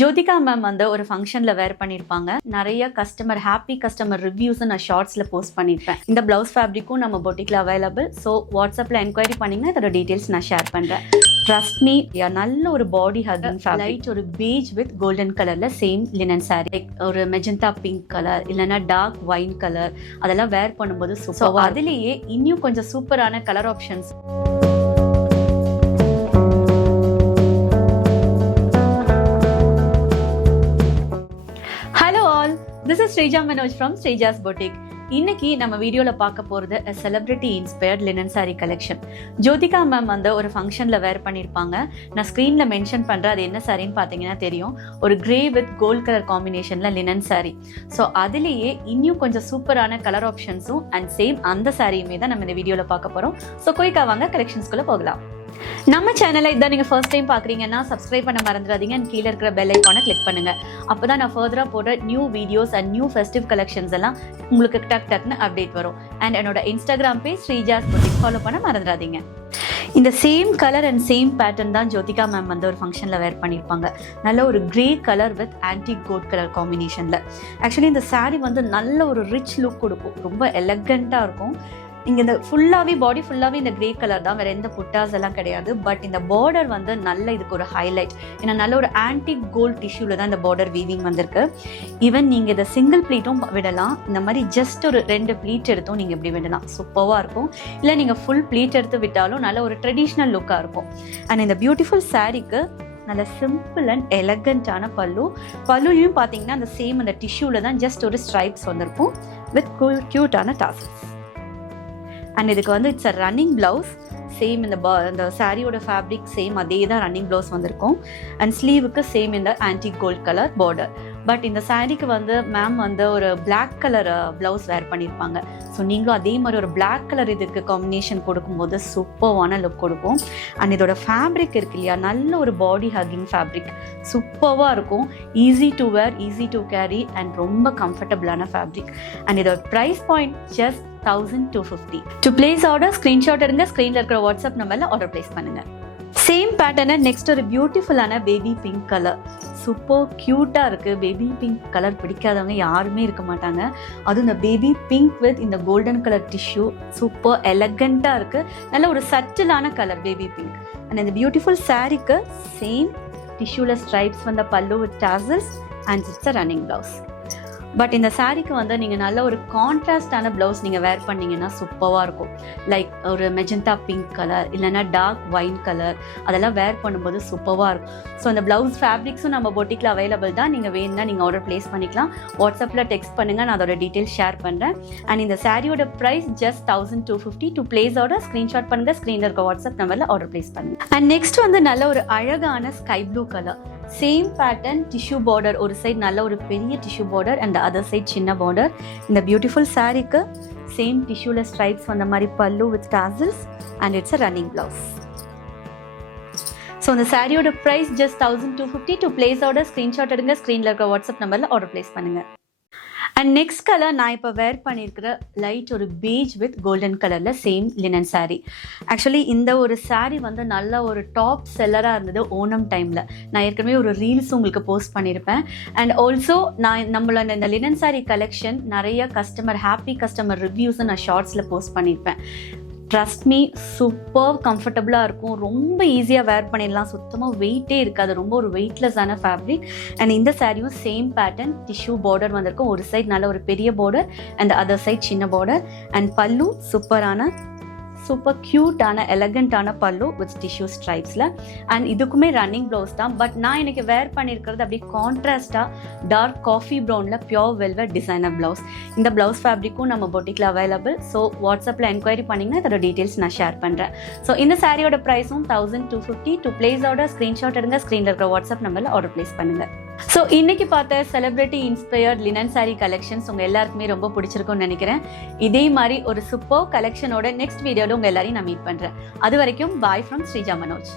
Jyothika ma'am வந்து ஒரு ஃபங்க்ஷன்ல வேர் பண்ணியிருப்பாங்க. நிறைய ஹாப்பி கஸ்டமர் ரிவ்யூஸ் நான் ஷார்ட்ஸ்ல போஸ்ட் பண்ணியிருப்பேன். இந்த பிளவுஸ் ஃபேப்ரிக்கும் நம்ம பொட்டிக்ல அவைலபிள். ஸோ வாட்ஸ்அப்ல என்கொயரி பண்ணீங்கன்னா இதோட டீடைல்ஸ் நான் ஷேர் பண்றேன். ட்ரஸ்ட் மீ, நல்ல ஒரு பாடி ஹக்கிங் ஃபேப்ரிக், ஒரு பீச் வித் கோல்டன் கலர்ல சேம் லினன் சாரி, லைக் ஒரு மெஜந்தா பிங்க் கலர் இல்லைன்னா டார்க் ஒயின் கலர், அதெல்லாம் வேர் பண்ணும்போது சூப்பர். அதுலேயே இன்னும் கொஞ்சம் சூப்பரான colour options. This is Sreja Manoj from Sreja's Boutique. இன்னைக்கு நம்ம வீடியோல பார்க்க போறது a celebrity inspired linen saree collection. Jyothika ma'am வந்து ஒரு ஃபங்க்ஷன்ல வேர் பண்ணியிருப்பாங்க. நான் ஸ்க்ரீன்ல மென்ஷன் பண்றேன், அது என்ன சாரின்னு பார்த்தீங்கன்னா தெரியும். ஒரு கிரே வித் கோல்ட் கலர் காம்பினேஷன்ல லினன் சாரி. ஸோ அதுலேயே இன்னும் கொஞ்சம் சூப்பரான கலர் ஆப்ஷன்ஸும் அண்ட் சேம் அந்த சாரியுமே தான் நம்ம இந்த வீடியோல பார்க்க போறோம். ஸோ குயிக்கா வாங்க கலெக்ஷன்ஸ்குள்ள போகலாம். நம்ம சேனலை இதான் நீங்கள் ஃபர்ஸ்ட் டைம் பார்க்குறீங்கன்னா சப்ஸ்கிரைப் பண்ண மறந்துடாதீங்க அண்ட் கீழே இருக்கிற பெல் ஐக்கானை கிளிக் பண்ணுங்க. அப்போ தான் நான் ஃபர்தராக போடுற new videos and new festive collections எல்லாம் உங்களுக்கு டக்குன்னு அப்டேட் வரும். அண்ட் என்னோட இன்ஸ்டாகிராம் பேஜ் ஸ்ரீஜாஸ் பொட்டிக் ஃபாலோ பண்ண மறந்துடாதீங்க. இந்த same colour and same pattern தான் ஜோதிகா மேம் வந்து ஒரு ஃபங்க்ஷனில் வேர் பண்ணியிருப்பாங்க. நல்ல ஒரு grey colour with antique gold colour காம்பினேஷனில். ஆக்சுவலி இந்த சாரீ வந்து நல்ல ஒரு ரிச் லுக் கொடுக்கும், ரொம்ப எலகண்ட்டாக இருக்கும். இங்கே இந்த பாடி ஃபுல்லாகவே இந்த கிரே கலர் தான், வேறு எந்த புட்டாஸ் எல்லாம் கிடையாது. பட் இந்த பார்டர் வந்து நல்ல இதுக்கு ஒரு ஹைலைட். ஏன்னா நல்ல ஒரு ஆன்டிக் கோல்ட் டிஷ்யூவில் தான் இந்த பார்டர் வீவிங் வந்திருக்கு. ஈவன் நீங்கள் இதை சிங்கிள் ப்ளீட்டும் விடலாம், இந்த மாதிரி ஜஸ்ட் ஒரு 2 ப்ளீட் எடுத்தும் நீங்கள் இப்படி விடலாம், சூப்பராக இருக்கும். இல்லை நீங்கள் ஃபுல் ப்ளீட் எடுத்து விட்டாலும் நல்ல ஒரு ட்ரெடிஷ்னல் லுக்காக இருக்கும். அண்ட் இந்த பியூட்டிஃபுல் சாரீக்கு நல்ல சிம்பிள் அண்ட் எலகண்டான பல்லுலையும் பார்த்தீங்கன்னா அந்த சேம் அந்த டிஷ்யூவில் தான் ஜஸ்ட் ஒரு ஸ்ட்ரைப்ஸ் வந்திருக்கும் வித் க்யூட்டான டாசல்ஸ். அண்ட் இதுக்கு வந்து it's a running blouse. Same இந்த சாரியோட ஃபேப்ரிக் சேம் அதே தான் ரன்னிங் பிளவுஸ் வந்திருக்கும். அண்ட் ஸ்லீவுக்கு சேம் இந்த antique gold colour border. But இந்த சாரீக்கு வந்து மேம் வந்து ஒரு பிளாக் கலர் பிளவுஸ் வேர் பண்ணியிருப்பாங்க. ஸோ நீங்களும் அதே மாதிரி ஒரு பிளாக் கலர் இதுக்கு காம்பினேஷன் கொடுக்கும்போது சூப்பர்வான லுக் கொடுக்கும். அண்ட் இதோட ஃபேப்ரிக் இருக்கு இல்லையா, நல்ல ஒரு பாடி ஹக்கிங் ஃபேப்ரிக், சூப்பராக இருக்கும். Easy to wear, easy to carry and ரொம்ப கம்ஃபர்டபுளான ஃபேப்ரிக். அண்ட் இதோட price point just 1250. To place order screenshot எடுங்க, ஸ்க்ரீனில் இருக்கிற வாட்ஸ்அப் நம்பரில் ஆர்டர் பிளேஸ் பண்ணுங்க. சேம் பேட்டர்னை நெக்ஸ்ட் ஒரு பியூட்டிஃபுல்லான பேபி பிங்க் கலர், சூப்பர் க்யூட்டாக இருக்குது. பேபி பிங்க் கலர் பிடிக்காதவங்க யாருமே இருக்க மாட்டாங்க. அதுவும் இந்த பேபி பிங்க் வித் இந்த கோல்டன் கலர் டிஷ்யூ சூப்பர் எலகண்ட்டாக இருக்குது. நல்ல ஒரு சட்டிலான கலர் பேபி பிங்க். அண்ட் இந்த பியூட்டிஃபுல் சாரீக்கு சேம் டிஷ்யூவில் ஸ்ட்ரைப்ஸ் வந்த பல்லு with tassels and it's a running blouse. But இந்த சாரீக்கு வந்து நீங்கள் நல்ல ஒரு கான்ட்ராஸ்டான ப்ளவுஸ் நீங்கள் வேர் பண்ணிங்கன்னா சூப்பராக இருக்கும். லைக் ஒரு மெஜந்தா பிங்க் கலர் இல்லைன்னா டார்க் ஒயின் கலர், அதெல்லாம் வேர் பண்ணும்போது சூப்பராக இருக்கும். ஸோ அந்த ப்ளவுஸ் ஃபேப்ரிக்ஸும் நம்ம பொட்டிக்கில் அவைலபிள் தான். நீங்கள் வேணும்னா நீங்கள் ஆர்டர் ப்ளேஸ் பண்ணிக்கலாம். வாட்ஸ்அப்பில் டெக்ஸ்ட் பண்ணுங்கள், நான் அதோட டீட்டெயில்ஸ் ஷேர் பண்ணுறேன். அண்ட் இந்த சாரியோட price just 1250. To place order screenshot பண்ணுங்கள், ஸ்க்ரீனில் இருக்க வாட்ஸ்அப் நம்பரில் ஆர்டர் ப்ளேஸ் பண்ணுங்கள். அண்ட் நெக்ஸ்ட் வந்து நல்ல ஒரு அழகான sky blue colour, same pattern, tissue border, ஒரு சைட் நல்ல ஒரு பெரிய tissue border and other side சின்ன பார்டர். இந்த பியூட்டிஃபுல் சாரீக்கு சேம் டிஷ்யூல ஸ்ட்ரைப்ஸ் வந்த மாதிரி பல்லு with tassels and it's a running blouse. So இந்த சாரியோட price just 1250. To place order screenshot எடுங்க, ஸ்க்ரீனில் இருக்க வாட்ஸ்அப் நம்பரில் ஆர்டர் பிளேஸ் பண்ணுங்க. அண்ட் நெக்ஸ்ட் கலர் நான் இப்போ வேர் பண்ணியிருக்கிற லைட் ஒரு பீச் வித் கோல்டன் கலரில் சேம் லினன் சாரீ. ஆக்சுவலி இந்த ஒரு சாரீ வந்து நல்ல ஒரு டாப் செல்லராக இருந்தது ஓணம் டைமில். நான் ஏற்கனவே ஒரு ரீல்ஸ் உங்களுக்கு போஸ்ட் பண்ணியிருப்பேன். அண்ட் ஆல்சோ நம்மளோட இந்த லினன் சாரீ கலெக்ஷன் நிறைய ஹாப்பி கஸ்டமர் ரிவ்யூஸை நான் ஷார்ட்ஸில் போஸ்ட் பண்ணியிருப்பேன். ட்ரஸ்ட் மீ, சூப்பர் கம்ஃபர்டபுளாக இருக்கும், ரொம்ப ஈஸியாக வேர் பண்ணிடலாம், சுத்தமாக வெயிட்டே இருக்காது, ரொம்ப ஒரு வெயிட்லெஸ்ஸான ஃபேப்ரிக். அண்ட் இந்த சாரியும் சேம் பேட்டர்ன், டிஷ்யூ பார்டர் வந்திருக்கும். ஒரு சைட் நல்ல ஒரு பெரிய பார்டர் அண்ட் அதர் சைட் சின்ன பார்டர். அண்ட் பல்லு சூப்பர் க்யூட்டான எலகண்டான பல்லு வித் டிஷ்யூ ஸ்ட்ரைப்ஸில். அண்ட் இதுக்குமே ரன்னிங் ப்ளவுஸ் தான். பட் நான் எனக்கு வேர் பண்ணியிருக்கிறது அப்படியே கான்ட்ராஸ்டாக டார்க் காஃபி ப்ரௌனில் பியோர் வெல்வெட் டிசைனர் ப்ளவுஸ். இந்த ப்ளவுஸ் ஃபேப்ரிக்கும் நம்ம பொட்டிக்கில் அவைலபிள். ஸோ வாட்ஸ்அப்பில் என்கொயரி பண்ணிங்கன்னா இதோட டீட்டெயில்ஸ் நான் ஷேர் பண்ணுறேன். ஸோ இந்த சாரியோட ப்ரைஸும் 1250. டு பிளேஸ் ஆர்டர் ஸ்க்ரீன்ஷாட் எடுங்க, ஸ்க்ரீனில் இருக்கிற வாட்ஸ்அப் நம்பரில் ஆர்டர் பிளேஸ் பண்ணுங்கள். ஸோ இன்னைக்கு பார்த்த celebrity inspired linen sari collections உங்கள் எல்லாருக்குமே ரொம்ப பிடிச்சிருக்கும்னு நினைக்கிறேன். இதே மாதிரி ஒரு சூப்பர் கலெக்ஷனோட நெக்ஸ்ட் வீடியோவில் உங்கள் எல்லாரையும் நான் மீட் பண்ணுறேன். அது வரைக்கும் பாய் ஃப்ரம் ஸ்ரீஜா மனோஜ்.